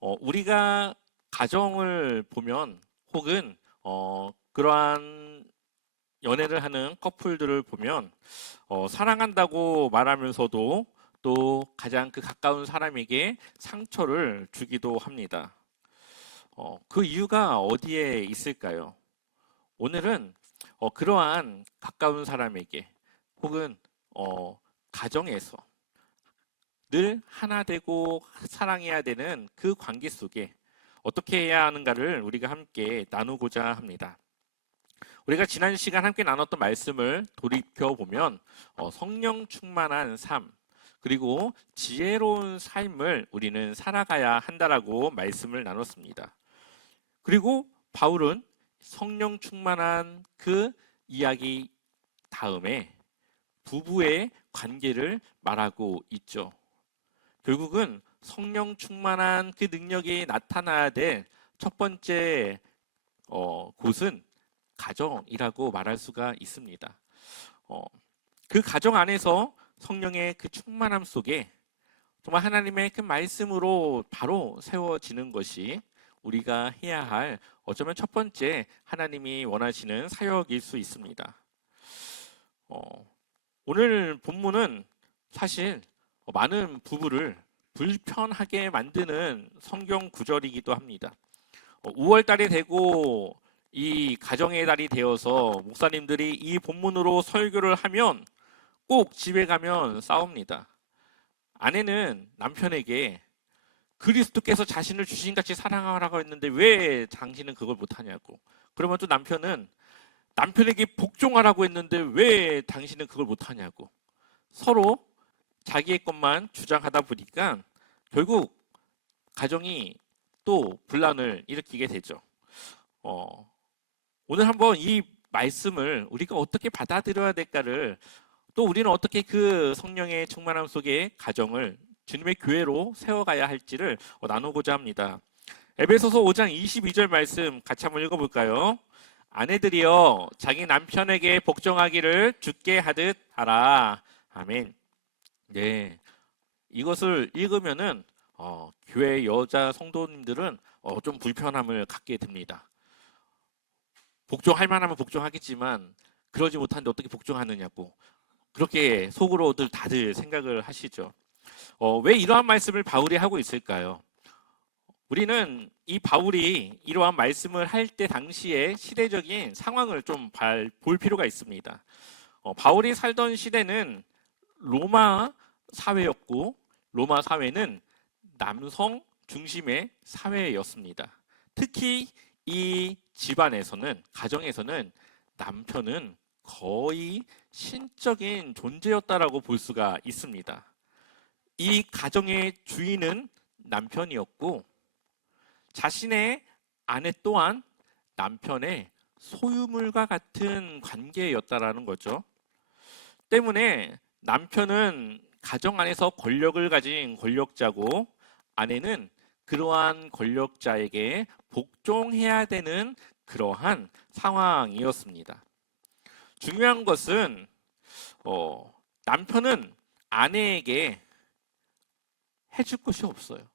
우리가 가정을 보면 혹은 그러한 연애를 하는 커플들을 보면 사랑한다고 말하면서도 또 가장 그 가까운 사람에게 상처를 주기도 합니다. 그 이유가 어디에 있을까요? 오늘은 그러한 가까운 사람에게 혹은 가정에서 늘 하나 되고 사랑해야 되는 그 관계 속에 어떻게 해야 하는가를 우리가 함께 나누고자 합니다. 우리가 지난 시간 함께 나눴던 말씀을 돌이켜 보면 성령 충만한 삶 그리고 지혜로운 삶을 우리는 살아가야 한다라고 말씀을 나눴습니다. 그리고 바울은 성령 충만한 그 이야기 다음에 부부의 관계를 말하고 있죠. 결국은 성령 충만한 그 능력이 나타나야 될 첫 번째 곳은 가정이라고 말할 수가 있습니다. 어, 그 가정 안에서 성령의 그 충만함 속에 정말 하나님의 그 말씀으로 바로 세워지는 것이 우리가 해야 할 어쩌면 첫 번째 하나님이 원하시는 사역일 수 있습니다. 오늘 본문은 사실 많은 부부를 불편하게 만드는 성경 구절이기도 합니다. 5월 달이 되고 이 가정의 달이 되어서 목사님들이 이 본문으로 설교를 하면 꼭 집에 가면 싸웁니다. 아내는 남편에게 그리스도께서 자신을 주신같이 사랑하라고 했는데 왜 당신은 그걸 못하냐고. 그러면 또 남편은 남편에게 복종하라고 했는데 왜 당신은 그걸 못하냐고. 서로 자기의 것만 주장하다 보니까 결국 가정이 또 분란을 일으키게 되죠. 오늘 한번 이 말씀을 우리가 어떻게 받아들여야 될까를 또 우리는 어떻게 그 성령의 충만함 속에 가정을 주님의 교회로 세워가야 할지를 나누고자 합니다. 에베소서 5장 22절 말씀 같이 한번 읽어볼까요? 아내들이여 자기 남편에게 복종하기를 주께 하듯 하라. 아멘. 네, 이것을 읽으면은 교회 여자 성도님들은 좀 불편함을 갖게 됩니다. 복종할 만하면 복종하겠지만 그러지 못하는데 어떻게 복종하느냐고 그렇게 속으로들 다들 생각을 하시죠. 왜 이러한 말씀을 바울이 하고 있을까요? 우리는 이 바울이 이러한 말씀을 할 때 당시의 시대적인 상황을 좀 볼 필요가 있습니다. 바울이 살던 시대는 로마 사회였고 로마 사회는 남성 중심의 사회였습니다. 특히 이 집안에서는 가정에서는 남편은 거의 신적인 존재였다라고 볼 수가 있습니다. 이 가정의 주인은 남편이었고 자신의 아내 또한 남편의 소유물과 같은 관계였다라는 거죠. 때문에 남편은 가정 안에서 권력을 가진 권력자고 아내는 그러한 권력자에게 복종해야 되는 그러한 상황이었습니다. 중요한 것은 남편은 아내에게 해줄 것이 없어요.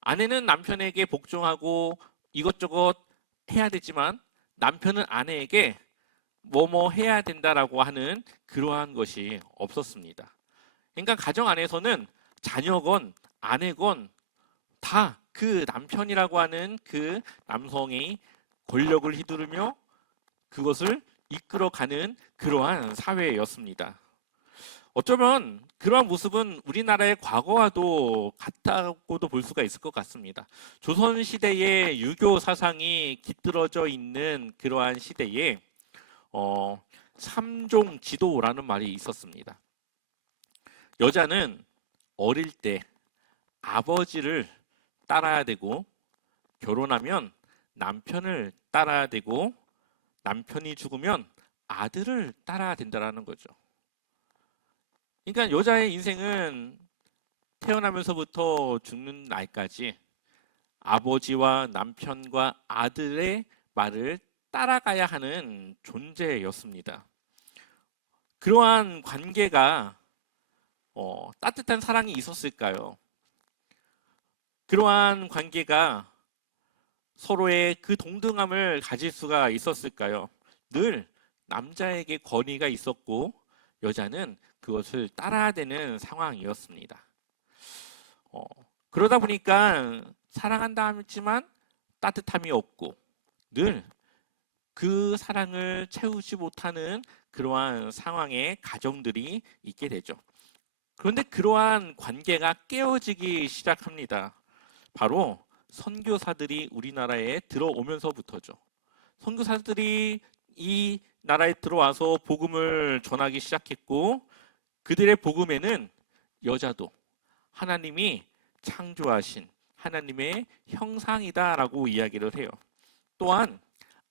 아내는 남편에게 복종하고 이것저것 해야 되지만 남편은 아내에게 뭐뭐 해야 된다라고 하는 그러한 것이 없었습니다. 그러니까 가정 안에서는 자녀건 아내건 다 그 남편이라고 하는 그 남성이 권력을 휘두르며 그것을 이끌어가는 그러한 사회였습니다. 어쩌면 그러한 모습은 우리나라의 과거와도 같다고도 볼 수가 있을 것 같습니다. 조선시대의 유교 사상이 깃들어져 있는 그러한 시대에 삼종 지도라는 말이 있었습니다. 여자는 어릴 때 아버지를 따라야 되고 결혼하면 남편을 따라야 되고 남편이 죽으면 아들을 따라야 된다는 거죠. 그러니까 여자의 인생은 태어나면서부터 죽는 날까지 아버지와 남편과 아들의 말을 따라가야 하는 존재였습니다. 그러한 관계가 따뜻한 사랑이 있었을까요? 그러한 관계가 서로의 그 동등함을 가질 수가 있었을까요? 늘 남자에게 권위가 있었고 여자는 그것을 따라야 되는 상황이었습니다. 어, 그러다 보니까 사랑한다 했지만 따뜻함이 없고 늘 그 사랑을 채우지 못하는 그러한 상황의 가정들이 있게 되죠. 그런데 그러한 관계가 깨어지기 시작합니다. 바로 선교사들이 우리나라에 들어오면서부터죠. 선교사들이 이 나라에 들어와서 복음을 전하기 시작했고 그들의 복음에는 여자도 하나님이 창조하신 하나님의 형상이다라고 이야기를 해요. 또한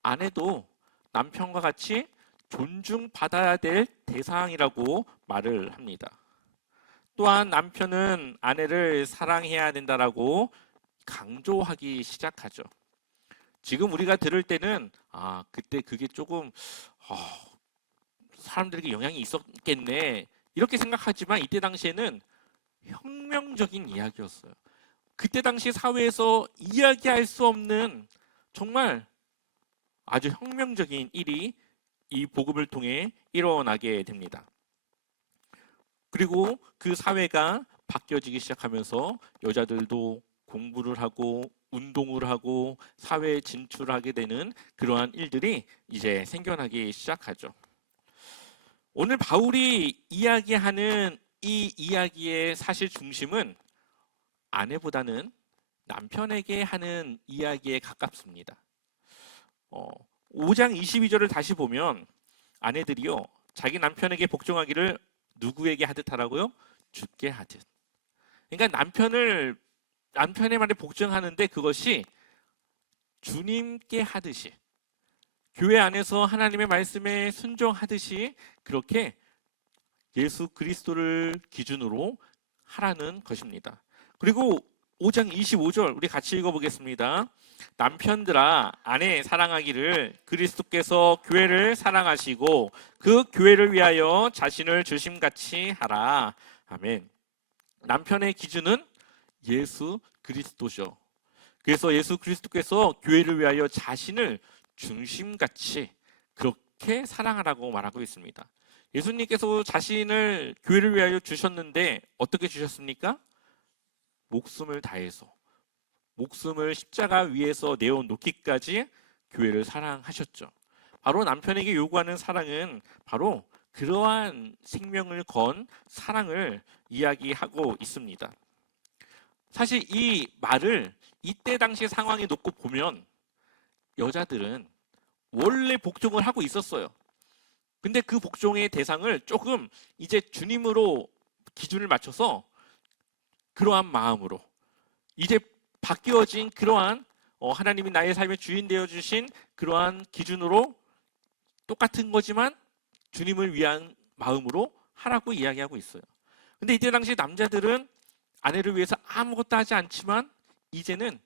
아내도 남편과 같이 존중받아야 될 대상이라고 말을 합니다. 또한 남편은 아내를 사랑해야 된다라고 강조하기 시작하죠. 지금 우리가 들을 때는 그때 그게 조금 사람들에게 영향이 있었겠네 이렇게 생각하지만 이때 당시에는 혁명적인 이야기였어요. 그때 당시 사회에서 이야기할 수 없는 정말 아주 혁명적인 일이 이 복음을 통해 일어나게 됩니다. 그리고 그 사회가 바뀌어지기 시작하면서 여자들도 공부를 하고 운동을 하고 사회에 진출하게 되는 그러한 일들이 이제 생겨나기 시작하죠. 오늘 바울이 이야기하는 이 이야기의 사실 중심은 아내보다는 남편에게 하는 이야기에 가깝습니다. 5장 22절을 다시 보면 아내들이요 자기 남편에게 복종하기를 누구에게 하듯 하라고요? 주께 하듯. 그러니까 남편의 말에 복종하는데 그것이 주님께 하듯이 교회 안에서 하나님의 말씀에 순종하듯이 그렇게 예수 그리스도를 기준으로 하라는 것입니다. 그리고 5장 25절 우리 같이 읽어보겠습니다. 남편들아 아내 사랑하기를 그리스도께서 교회를 사랑하시고 그 교회를 위하여 자신을 주심같이 하라. 아멘. 남편의 기준은 예수 그리스도죠. 그래서 예수 그리스도께서 교회를 위하여 자신을 중심같이 그렇게 사랑하라고 말하고 있습니다. 예수님께서 자신을 교회를 위하여 주셨는데 어떻게 주셨습니까? 목숨을 다해서 목숨을 십자가 위에서 내어놓기까지 교회를 사랑하셨죠. 바로 남편에게 요구하는 사랑은 바로 그러한 생명을 건 사랑을 이야기하고 있습니다. 사실 이 말을 이때 당시 상황에 놓고 보면 여자들은 원래 복종을 하고 있었어요. 근데 그 복종의 대상을 조금 이제 주님으로 기준을 맞춰서 그러한 마음으로 이제 바뀌어진 그러한 하나님이 나의 삶의 주인 되어 주신 그러한 기준으로 똑같은 거지만 주님을 위한 마음으로 하라고 이야기하고 있어요. 근데 이때 당시 남자들은 아내를 위해서 아무것도 하지 않지만 이제는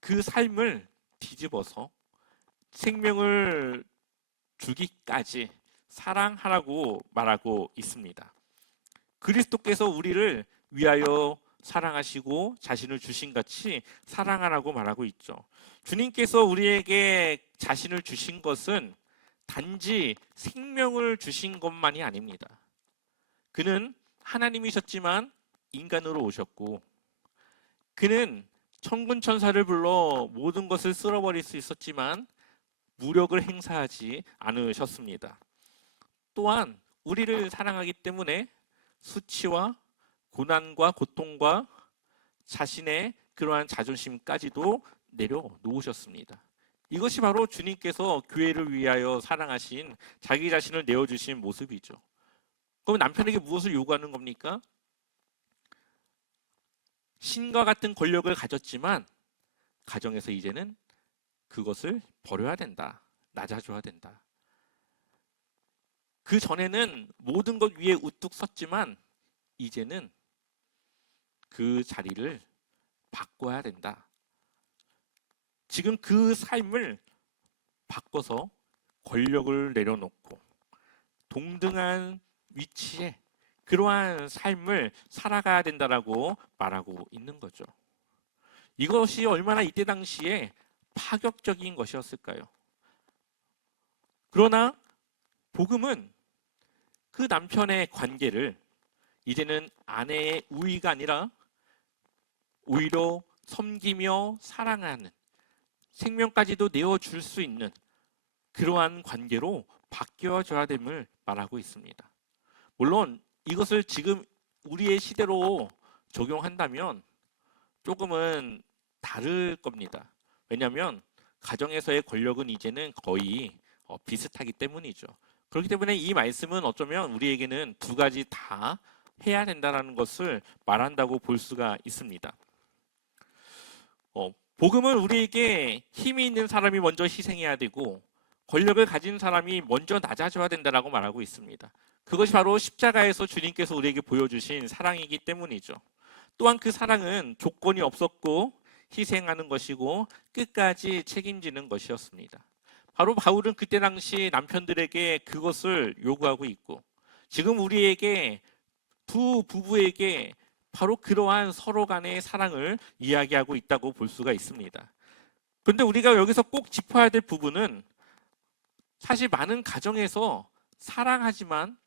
그 삶을 뒤집어서 생명을 주기까지 사랑하라고 말하고 있습니다. 그리스도께서 우리를 위하여 사랑하시고 자신을 주신 같이 사랑하라고 말하고 있죠. 주님께서 우리에게 자신을 주신 것은 단지 생명을 주신 것만이 아닙니다. 그는 하나님이셨지만 인간으로 오셨고 그는 천군 천사를 불러 모든 것을 쓸어버릴 수 있었지만 무력을 행사하지 않으셨습니다. 또한 우리를 사랑하기 때문에 수치와 고난과 고통과 자신의 그러한 자존심까지도 내려놓으셨습니다. 이것이 바로 주님께서 교회를 위하여 사랑하신 자기 자신을 내어주신 모습이죠. 그럼 남편에게 무엇을 요구하는 겁니까? 신과 같은 권력을 가졌지만 가정에서 이제는 그것을 버려야 된다. 낮아져야 된다. 그 전에는 모든 것 위에 우뚝 섰지만 이제는 그 자리를 바꿔야 된다. 지금 그 삶을 바꿔서 권력을 내려놓고 동등한 위치에 그러한 삶을 살아가야 된다라고 말하고 있는 거죠. 이것이 얼마나 이때 당시에 파격적인 것이었을까요? 그러나 복음은 그 남편의 관계를 이제는 아내의 우위가 아니라 오히려 섬기며 사랑하는, 생명까지도 내어줄 수 있는 그러한 관계로 바뀌어져야 됨을 말하고 있습니다. 물론 이것을 지금 우리의 시대로 적용한다면 조금은 다를 겁니다. 왜냐하면 가정에서의 권력은 이제는 거의 비슷하기 때문이죠. 그렇기 때문에 이 말씀은 어쩌면 우리에게는 두 가지 다 해야 된다는 것을 말한다고 볼 수가 있습니다. 복음은 우리에게 힘이 있는 사람이 먼저 희생해야 되고 권력을 가진 사람이 먼저 낮아져야 된다고 말하고 있습니다. 그것이 바로 십자가에서 주님께서 우리에게 보여주신 사랑이기 때문이죠. 또한 그 사랑은 조건이 없었고 희생하는 것이고 끝까지 책임지는 것이었습니다. 바로 바울은 그때 당시 남편들에게 그것을 요구하고 있고 지금 우리에게 두 부부에게 바로 그러한 서로 간의 사랑을 이야기하고 있다고 볼 수가 있습니다. 그런데 우리가 여기서 꼭 짚어야 될 부분은 사실 많은 가정에서 사랑하지만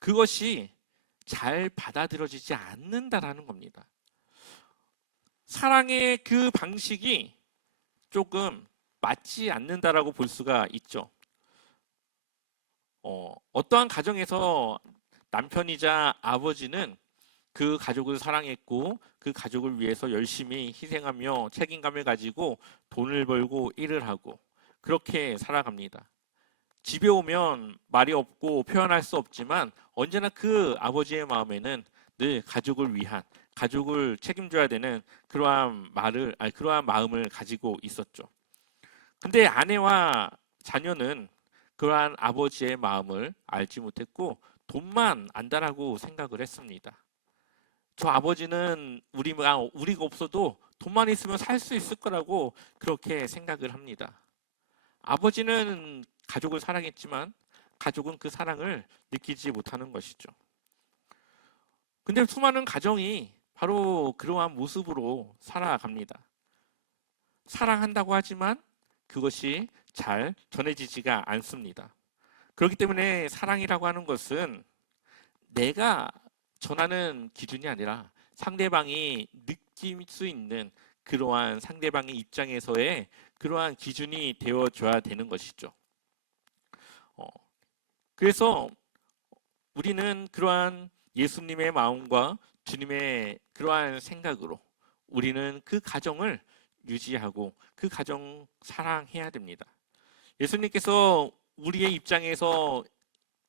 그것이 잘 받아들여지지 않는다라는 겁니다. 사랑의 그 방식이 조금 맞지 않는다라고 볼 수가 있죠. 어떠한 가정에서 남편이자 아버지는 그 가족을 사랑했고 그 가족을 위해서 열심히 희생하며 책임감을 가지고 돈을 벌고 일을 하고 그렇게 살아갑니다. 집에 오면 말이 없고 표현할 수 없지만 언제나 그 아버지의 마음에는 늘 가족을 위한, 가족을 책임져야 되는 그러한 마음을 가지고 있었죠. 근데 아내와 자녀는 그러한 아버지의 마음을 알지 못했고 돈만 안다라고 생각을 했습니다. 저 아버지는 우리가 없어도 돈만 있으면 살 수 있을 거라고 그렇게 생각을 합니다. 아버지는 가족을 사랑했지만 가족은 그 사랑을 느끼지 못하는 것이죠. 근데 수많은 가정이 바로 그러한 모습으로 살아갑니다. 사랑한다고 하지만 그것이 잘 전해지지가 않습니다. 그렇기 때문에 사랑이라고 하는 것은 내가 전하는 기준이 아니라 상대방이 느낄 수 있는 그러한 상대방의 입장에서의 그러한 기준이 되어줘야 되는 것이죠. 그래서 우리는 그러한 예수님의 마음과 주님의 그러한 생각으로 우리는 그 가정을 유지하고 그 가정 사랑해야 됩니다. 예수님께서 우리의 입장에서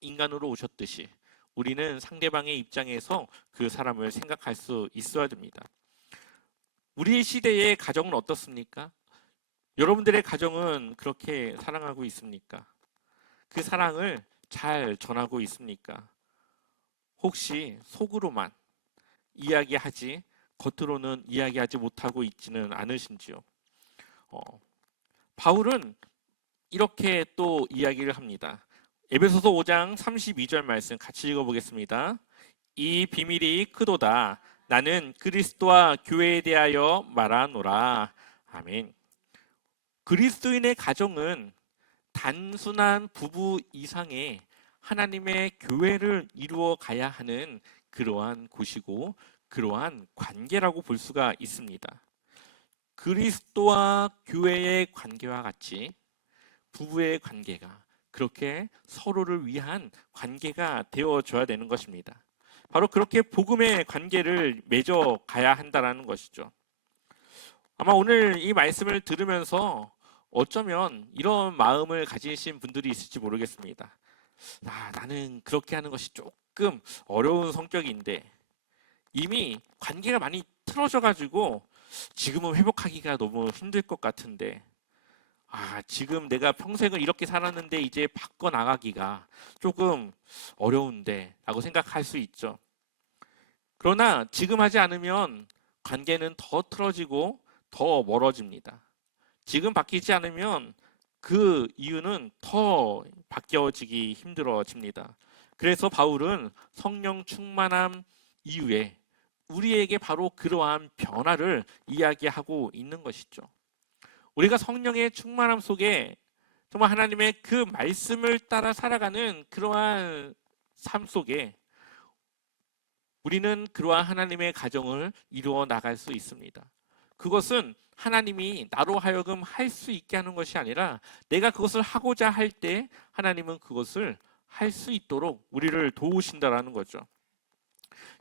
인간으로 오셨듯이 우리는 상대방의 입장에서 그 사람을 생각할 수 있어야 됩니다. 우리 시대의 가정은 어떻습니까? 여러분들의 가정은 그렇게 사랑하고 있습니까? 그 사랑을 잘 전하고 있습니까? 혹시 속으로만 이야기하지 겉으로는 이야기하지 못하고 있지는 않으신지요? 바울은 이렇게 또 이야기를 합니다. 에베소서 5장 32절 말씀 같이 읽어보겠습니다. 이 비밀이 크도다. 나는 그리스도와 교회에 대하여 말하노라. 아멘. 그리스도인의 가정은 단순한 부부 이상의 하나님의 교회를 이루어 가야 하는 그러한 곳이고 그러한 관계라고 볼 수가 있습니다. 그리스도와 교회의 관계와 같이 부부의 관계가 그렇게 서로를 위한 관계가 되어줘야 되는 것입니다. 바로 그렇게 복음의 관계를 맺어 가야 한다는 것이죠. 아마 오늘 이 말씀을 들으면서 어쩌면 이런 마음을 가지신 분들이 있을지 모르겠습니다. 나는 그렇게 하는 것이 조금 어려운 성격인데 이미 관계가 많이 틀어져가지고 지금은 회복하기가 너무 힘들 것 같은데 지금 내가 평생을 이렇게 살았는데 이제 바꿔나가기가 조금 어려운데 라고 생각할 수 있죠. 그러나 지금 하지 않으면 관계는 더 틀어지고 더 멀어집니다. 지금 바뀌지 않으면 그 이유는 더 바뀌어지기 힘들어집니다. 그래서 바울은 성령 충만함 이후에 우리에게 바로 그러한 변화를 이야기하고 있는 것이죠. 우리가 성령의 충만함 속에 정말 하나님의 그 말씀을 따라 살아가는 그러한 삶 속에 우리는 그러한 하나님의 가정을 이루어 나갈 수 있습니다. 그것은 하나님이 나로 하여금 할 수 있게 하는 것이 아니라 내가 그것을 하고자 할 때 하나님은 그것을 할 수 있도록 우리를 도우신다라는 거죠.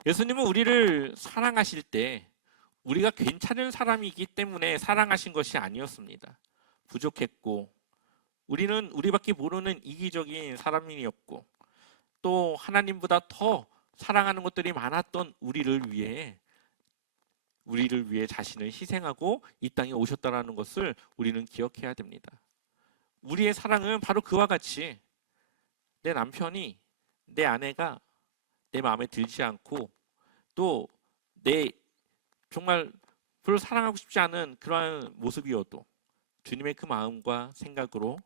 예수님은 우리를 사랑하실 때 우리가 괜찮은 사람이기 때문에 사랑하신 것이 아니었습니다. 부족했고 우리는 우리밖에 모르는 이기적인 사람이었고 또 하나님보다 더 사랑하는 것들이 많았던 우리를 위해 자신을 희생하고 이 땅에 오셨다는 것을 우리는 기억해야 됩니다. 우리의 사랑은 바로 그와 같이 내 남편이, 내 아내가 내 마음에 들지 않고 또 내 정말 별로 사랑하고 싶지 않은 그러한 모습이어도 주님의 그 마음과 생각으로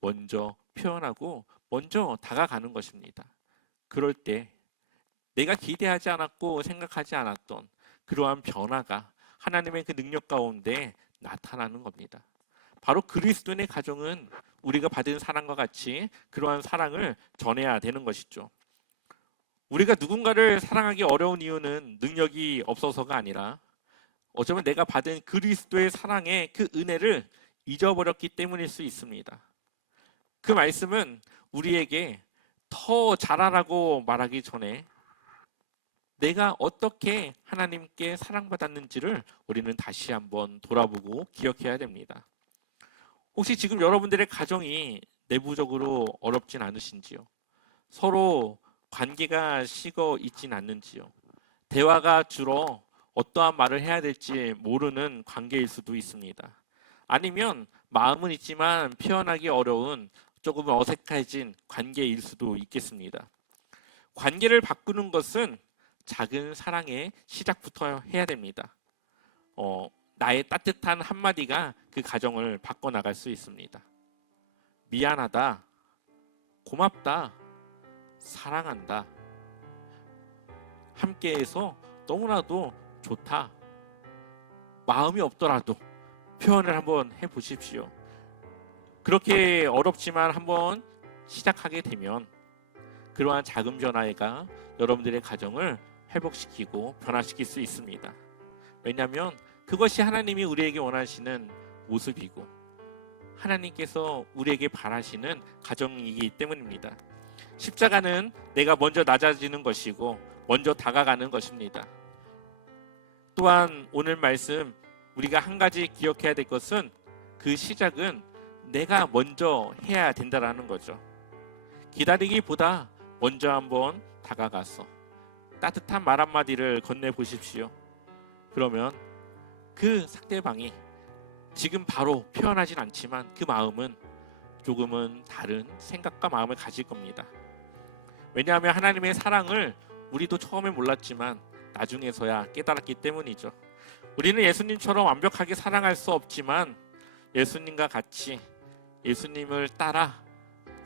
먼저 표현하고 먼저 다가가는 것입니다. 그럴 때 내가 기대하지 않았고 생각하지 않았던 그러한 변화가 하나님의 그 능력 가운데 나타나는 겁니다. 바로 그리스도인의 가정은 우리가 받은 사랑과 같이 그러한 사랑을 전해야 되는 것이죠. 우리가 누군가를 사랑하기 어려운 이유는 능력이 없어서가 아니라 어쩌면 내가 받은 그리스도의 사랑의 그 은혜를 잊어버렸기 때문일 수 있습니다. 그 말씀은 우리에게 더 잘하라고 말하기 전에 내가 어떻게 하나님께 사랑받았는지를 우리는 다시 한번 돌아보고 기억해야 됩니다. 혹시 지금 여러분들의 가정이 내부적으로 어렵진 않으신지요? 서로 관계가 식어 있진 않는지요? 대화가 줄어 어떠한 말을 해야 될지 모르는 관계일 수도 있습니다. 아니면 마음은 있지만 표현하기 어려운 조금 어색해진 관계일 수도 있겠습니다. 관계를 바꾸는 것은 작은 사랑의 시작부터 해야 됩니다. 나의 따뜻한 한마디가 그 가정을 바꿔나갈 수 있습니다. 미안하다, 고맙다, 사랑한다, 함께해서 너무나도 좋다, 마음이 없더라도 표현을 한번 해보십시오. 그렇게 어렵지만 한번 시작하게 되면 그러한 작은 변화가 여러분들의 가정을 회복시키고 변화시킬 수 있습니다. 왜냐하면 그것이 하나님이 우리에게 원하시는 모습이고 하나님께서 우리에게 바라시는 가정이기 때문입니다. 십자가는 내가 먼저 낮아지는 것이고 먼저 다가가는 것입니다. 또한 오늘 말씀 우리가 한 가지 기억해야 될 것은 그 시작은 내가 먼저 해야 된다라는 거죠. 기다리기보다 먼저 한번 다가가서 따뜻한 말 한마디를 건네보십시오. 그러면 그 상대방이 지금 바로 표현하진 않지만 그 마음은 조금은 다른 생각과 마음을 가질 겁니다. 왜냐하면 하나님의 사랑을 우리도 처음에 몰랐지만 나중에서야 깨달았기 때문이죠. 우리는 예수님처럼 완벽하게 사랑할 수 없지만 예수님과 같이 예수님을 따라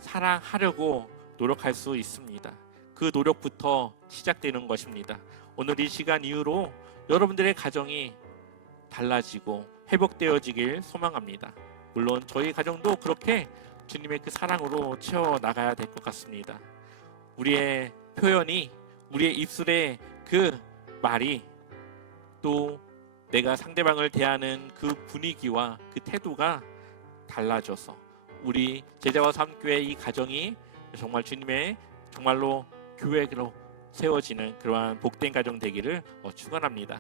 사랑하려고 노력할 수 있습니다. 그 노력부터 시작되는 것입니다. 오늘 이 시간 이후로 여러분들의 가정이 달라지고 회복되어지길 소망합니다. 물론 저희 가정도 그렇게 주님의 그 사랑으로 채워나가야 될 것 같습니다. 우리의 표현이, 우리의 입술의 그 말이 또 내가 상대방을 대하는 그 분위기와 그 태도가 달라져서 우리 제자와 삼교회 이 가정이 정말 주님의 정말로 교회로 세워지는 그러한 복된 가정 되기를 축원합니다.